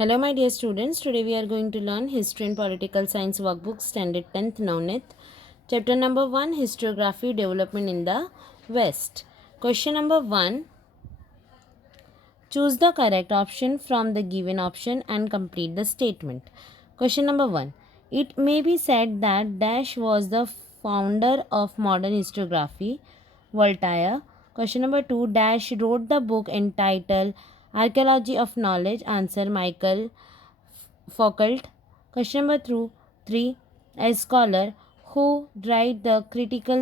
Hello my dear students, today we are going to learn History and Political Science Workbook Standard 10th Navneet. Chapter number 1, Historiography Development in the West. Question number 1, choose the correct option from the given option and complete the statement. Question number 1, it may be said that Dash was the founder of modern historiography, Voltaire. Question number 2, Dash wrote the book entitled Archaeology of Knowledge. Answer, Michael Foucault. Question number 3. A scholar who write the critical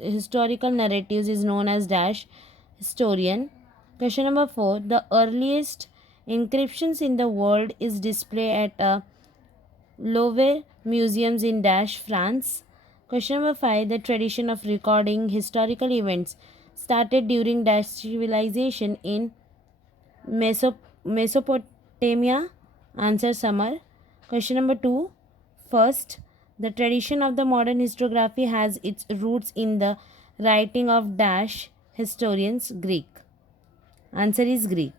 historical narratives is known as dash historian. Question number 4. The earliest inscriptions in the world is displayed at a Louvre museums in dash France. Question number 5. The tradition of recording historical events started during dash civilization in Mesopotamia. Answer, Summer. Question number 2. First, the tradition of the modern historiography has its roots in the writing of dash historians Greek. Answer is Greek.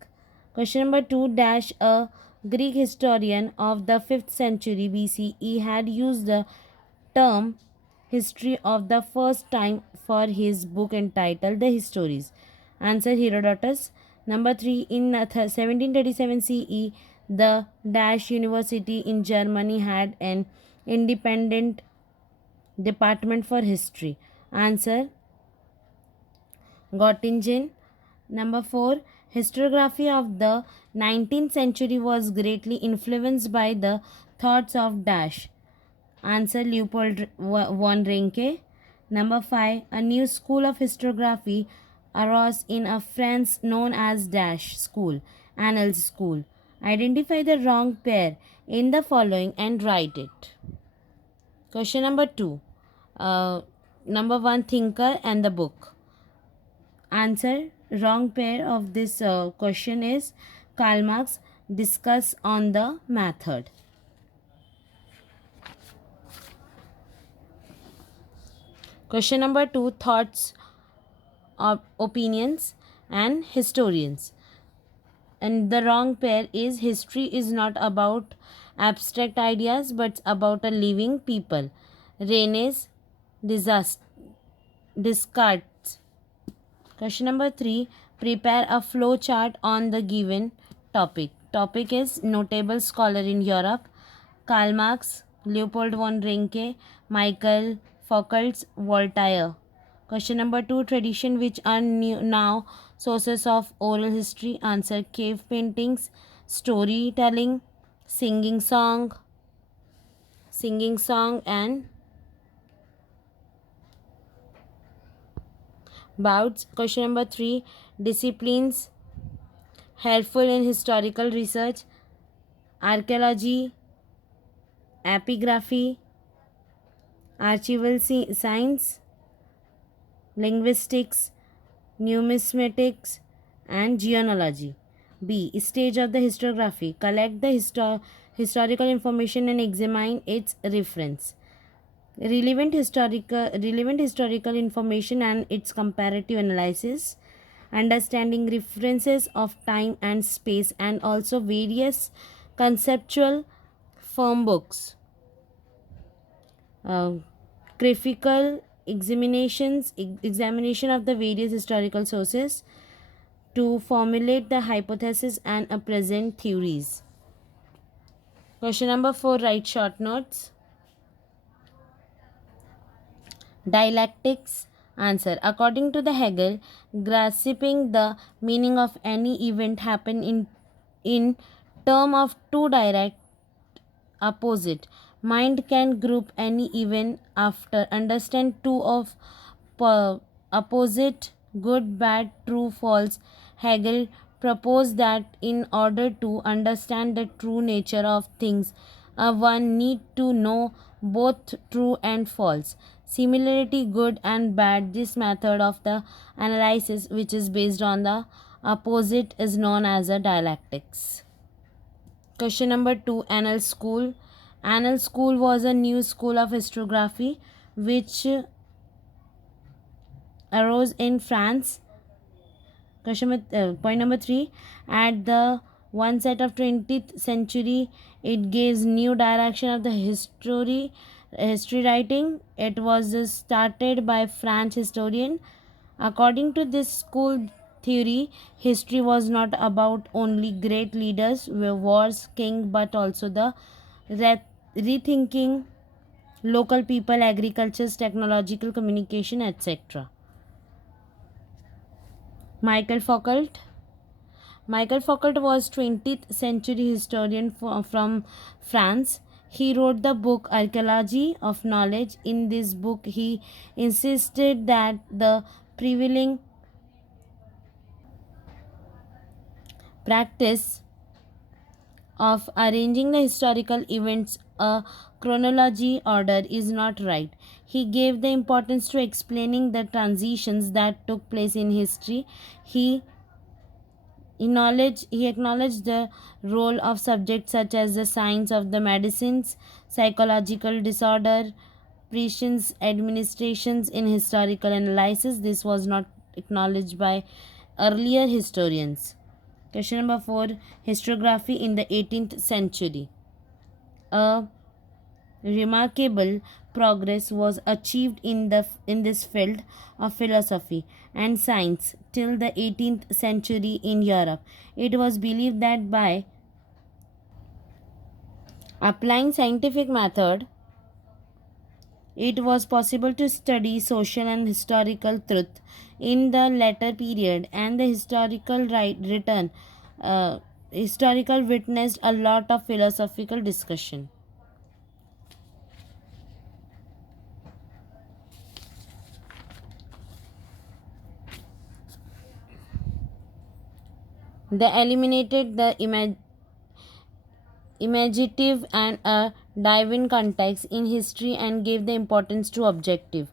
Question number 2. Dash a Greek historian of the 5th century BCE had used the term history of the first time for his book entitled The Histories. Answer, Herodotus. Number 3. In 1737 CE, the Dash University in Germany had an independent department for history. Answer, Göttingen. Number 4. Historiography of the 19th century was greatly influenced by the thoughts of Dash. Answer, Leopold von Ranke. Number 5. A new school of historiography arose in a France known as Dash School, Annals School. Identify the wrong pair in the following and write it. Question number 2. Number 1, thinker and the book. Answer, wrong pair of this question is Karl Marx. Discuss on the method. Question number 2, thoughts, opinions and historians. And the wrong pair is history is not about abstract ideas but about a living people. Renes Descartes. Question number 3, prepare a flow chart on the given topic. Topic is notable scholar in Europe, Karl Marx, Leopold von Ranke, Michael Foucault, Voltaire. Question number 2, tradition which are now sources of oral history. Answer, cave paintings, storytelling, singing song and bouts. Question number 3, disciplines helpful in historical research. Archaeology, epigraphy, archival science, linguistics, numismatics and genealogy. B. Stage of the historiography. Collect the historical information and examine its reference. Relevant historical information and its comparative analysis. Understanding references of time and space and also various conceptual form books. Critical examination of the various historical sources to formulate the hypothesis and present theories. Question number 4, write short notes. Dialectics. Answer, according to the Hegel, grasping the meaning of any event happen in term of two direct opposite. Mind can group any event after understand two of opposite good, bad, true, false. Hegel proposed that in order to understand the true nature of things, one need to know both true and false. Similarity, good and bad. This method of the analysis, which is based on the opposite, is known as a dialectics. Question number 2, Annal School. Annal School was a new school of historiography which arose in France. Point number 3, at the one set of 20th century. It gives new direction of the history writing. It was started by French historian. According to this school theory, history was not about only great leaders, wars, king, but also the rethinking local people, agriculture, technological communication, etc. Michael Foucault. Michael Foucault was 20th century historian from France. He wrote the book Archaeology of Knowledge. In this book, he insisted that the prevailing practice of arranging the historical events a chronology order is not right. He gave the importance to explaining the transitions that took place in history. He acknowledged the role of subjects such as the science of the medicines, psychological disorder, prisons, administrations in historical analysis. This was not acknowledged by earlier historians. Question number 4. Historiography in the 18th century. A remarkable progress was achieved in this field of philosophy and science till the 18th century in Europe. It was believed that by applying scientific method, it was possible to study social and historical truth in the later period, and the historical witnessed a lot of philosophical discussion. They eliminated the imaginative and a divine context in history and gave the importance to objective.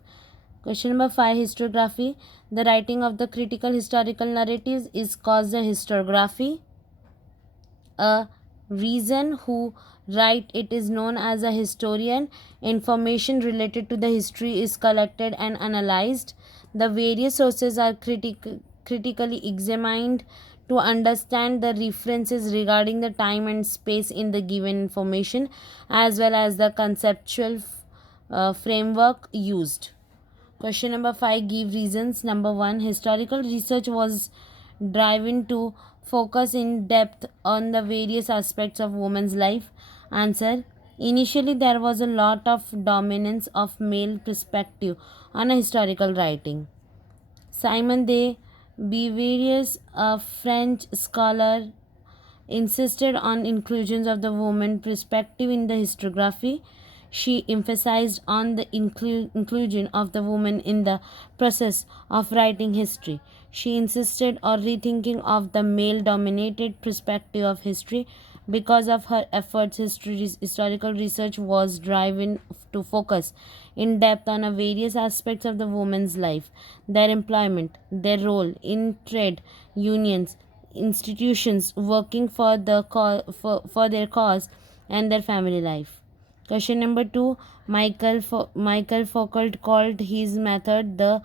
Question number 5. Historiography. The writing of the critical historical narratives is called the historiography. A reason who write it is known as a historian. Information related to the history is collected and analyzed. The various sources are critically examined to understand the references regarding the time and space in the given information, as well as the conceptual framework used. Question number 5. Give reasons. Number 1. Historical research was driven to focus in depth on the various aspects of woman's life. Answer. Initially, there was a lot of dominance of male perspective on a historical writing. Simon de Beauvoir, a French scholar, insisted on inclusions of the woman perspective in the historiography. She emphasized on the inclusion of the woman in the process of writing history. She insisted on rethinking of the male dominated perspective of history. Because of her efforts, historical research was driven to focus in depth on various aspects of the woman's life, their employment, their role in trade unions, institutions working for for their cause, and their family life. Question number 2. Michael Foucault called his method uh,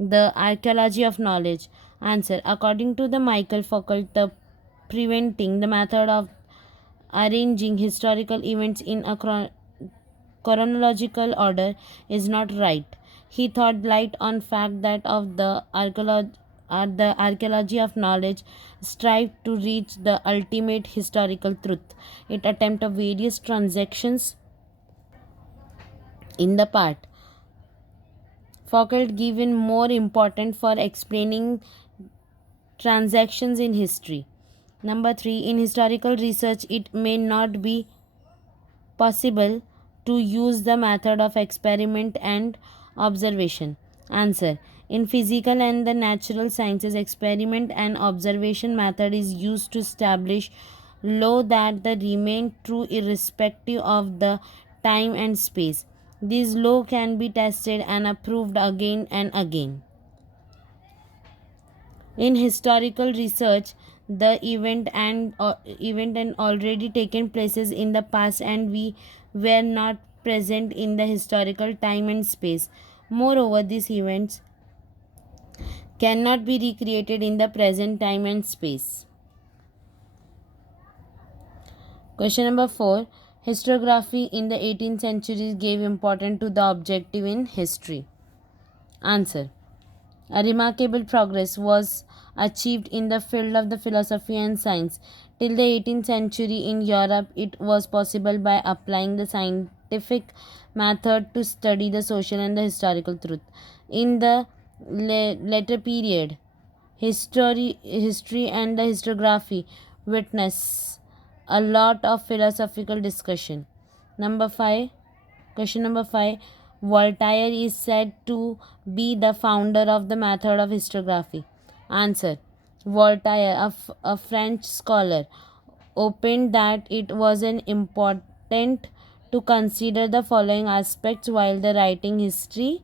the archaeology of knowledge. Answer. According to the Michael Foucault, the preventing the method of arranging historical events in a chronological order is not right. He thought light on fact that of the archaeology of knowledge strive to reach the ultimate historical truth. It attempted various transactions in the part. Foucault given more important for explaining transactions in history. Number 3. In historical research, it may not be possible to use the method of experiment and observation. Answer. In physical and the natural sciences, experiment and observation method is used to establish law that the remain true irrespective of the time and space. This law can be tested and approved again and again. In historical research, the event and already taken places in the past, and we were not present in the historical time and space. Moreover, these events cannot be recreated in the present time and space. Question number 4. Historiography in the 18th century gave importance to the objective in history. Answer. A remarkable progress was achieved in the field of the philosophy and science. Till the 18th century in Europe, it was possible by applying the scientific method to study the social and the historical truth. In the later period, history and the historiography witness a lot of philosophical discussion. Number 5. Question number 5. Voltaire is said to be the founder of the method of historiography. Answer. Voltaire, a French scholar, opined that it was an important to consider the following aspects while the writing history.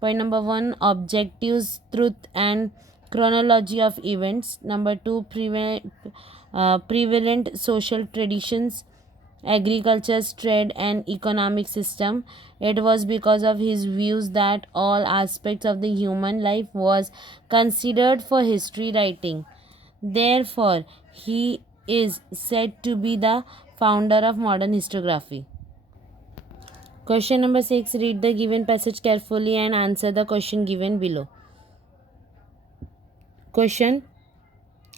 Point number 1, objectives, truth, and chronology of events. Number 2, prevalent social traditions, agriculture, trade, and economic system. It was because of his views that all aspects of the human life was considered for history writing. Therefore, he is said to be the founder of modern historiography. Question number 6. Read the given passage carefully and answer the question given below. Question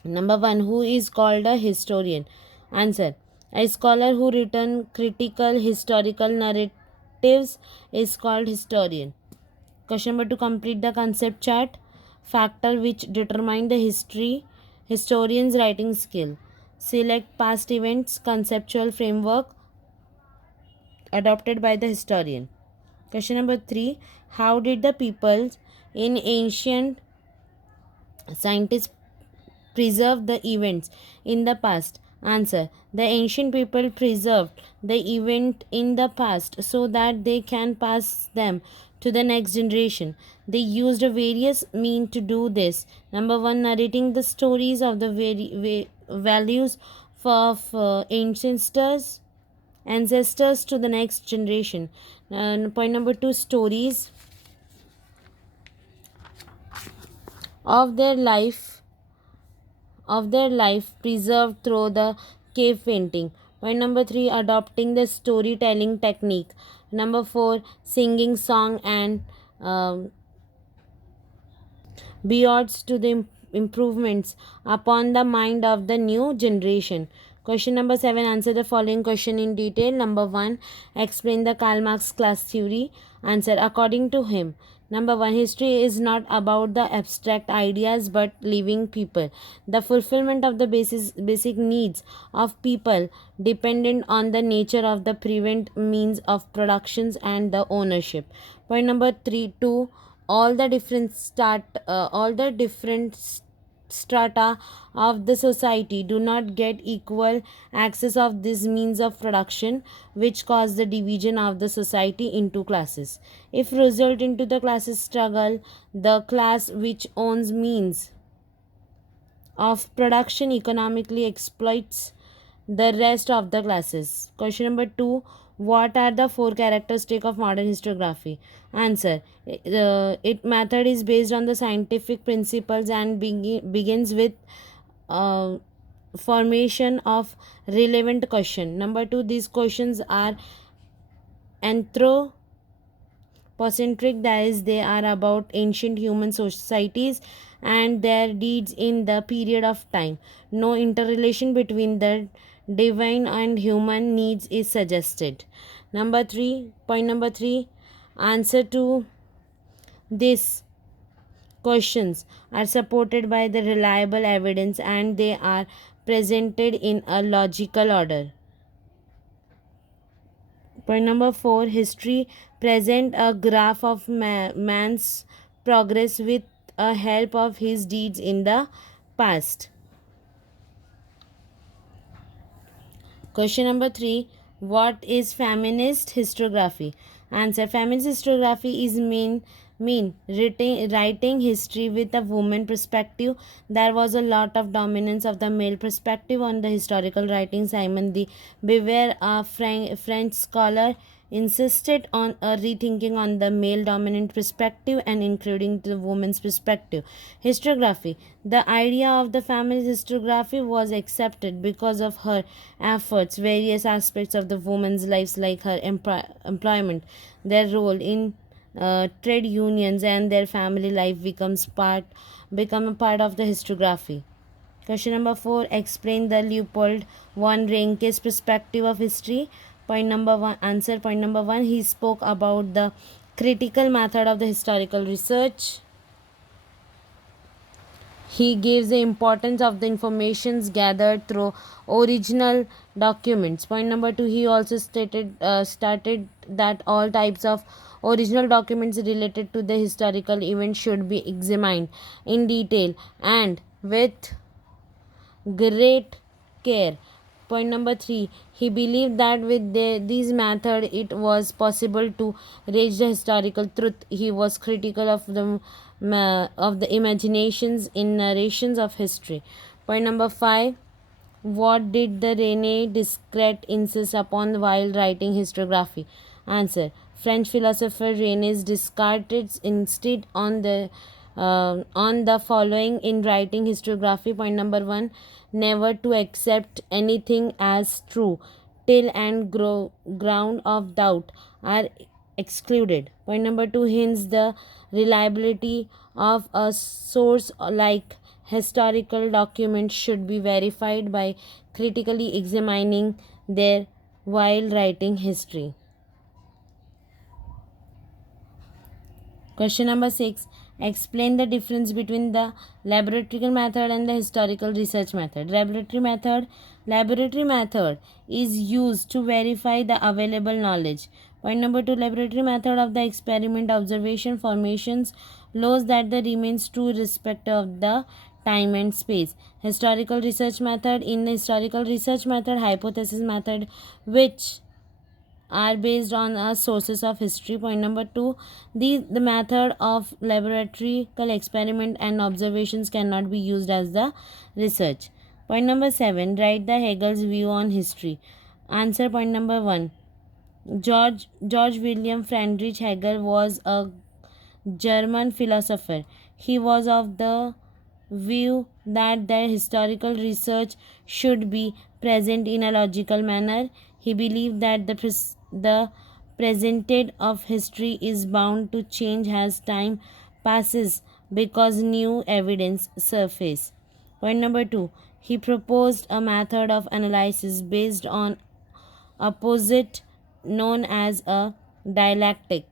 number 1. Who is called a historian? Answer. A scholar who written critical historical narratives is called historian. Question number 2. Complete the concept chart. Factor which determine the historian's writing skill. Select past events, conceptual framework adopted by the historian. Question number 3. How did the people in ancient scientists preserve the events in the past? Answer. The ancient people preserved the event in the past so that they can pass them to the next generation. They used various means to do this. Number 1, narrating the stories of the values of ancestors to the next generation. Point number 2, stories of their life preserved through the cave painting. Point number 3, adopting the storytelling technique. Number 4, singing song and beyonds to the improvements upon the mind of the new generation. Question number 7, answer the following question in detail. Number 1, explain the Karl Marx class theory. Answer. According to him, number 1, history is not about the abstract ideas but living people. The fulfillment of the basic needs of people dependent on the nature of the prevent means of productions and the ownership. Point number 2, all the different strata of the society do not get equal access of this means of production, which cause the division of the society into classes. If result into the classes struggle, the class which owns means of production economically exploits the rest of the classes. Question number 2, what are the 4 characteristics of modern historiography? Answer. Its method is based on the scientific principles and begins with formation of relevant question. Number 2, these questions are anthropocentric, that is, they are about ancient human societies and their deeds in the period of time. No interrelation between the divine and human needs is suggested. Number 3, point number 3, answer to these questions are supported by the reliable evidence and they are presented in a logical order. Point number 4, history present a graph of man's progress with a help of his deeds in the past. Question number 3, what is feminist historiography? Answer. Feminist historiography is mean writing history with a woman perspective. There was a lot of dominance of the male perspective on the historical writing. Simon de Beauvoir, a French scholar, insisted on a rethinking on the male dominant perspective and including the woman's perspective. Historiography. The idea of the feminist historiography was accepted because of her efforts. Various aspects of the woman's lives, like her employment, their role in trade unions, and their family life, become a part of the historiography. Question number 4. Explain the Leopold von Ranke's perspective of history. Point number 1. Answer. Point number 1. He spoke about the critical method of the historical research. He gives the importance of the informations gathered through original documents. Point number 2. He also stated that all types of original documents related to the historical event should be examined in detail and with great care. Point number 3. He believed that with these methods it was possible to reach the historical truth. He was critical of the imaginations in narrations of history. Point number 5. What did the Rene Descartes insist upon while writing historiography? Answer. French philosopher Rene Descartes insisted on the following in writing historiography. Point number 1. Never to accept anything as true till and ground of doubt are excluded. Point number 2. Hence the reliability of a source like historical documents should be verified by critically examining their while writing history. Question number 6. Explain the difference between the laboratory method and the historical research method. Laboratory method is used to verify the available knowledge. Point number 2. Laboratory method of the experiment, observation, formations, laws that the remains true irrespective of the time and space. Historical research method. In the historical research method, hypothesis method, which are based on sources of history. Point number 2. The method of laboratory experiment and observations cannot be used as the research. Point number 7. Write the Hegel's view on history. Answer. Point number 1. George William Friedrich Hegel was a German philosopher. He was of the view that the historical research should be present in a logical manner. He believed that the presented of history is bound to change as time passes because new evidence surface. Point number 2. He proposed a method of analysis based on opposite known as a dialectic.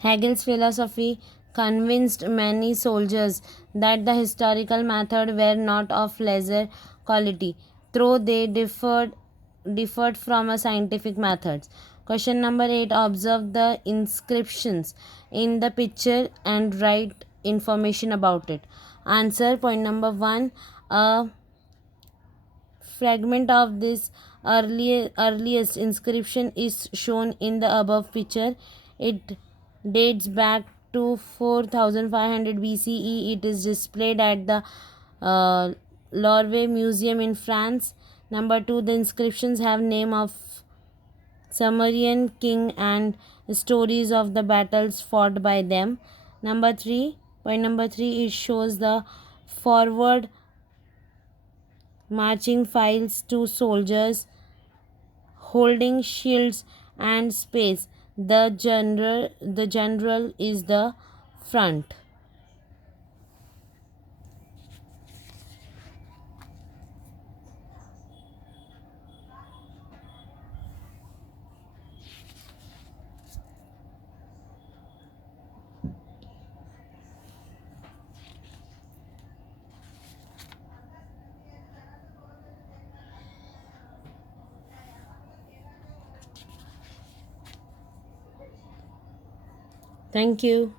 Hegel's philosophy convinced many soldiers that the historical methods were not of lesser quality, though they differed from a scientific methods. Question number 8. Observe the inscriptions in the picture and write information about it. Answer. Point number 1. A fragment of this earliest inscription is shown in the above picture. It dates back to 4500 BCE. It is displayed at the Louvre Museum in France. Number 2. The inscriptions have name of Sumerian king and stories of the battles fought by them. Number 3. Point number 3. It shows the forward marching files to soldiers holding shields and spears. The general is the front. Thank you.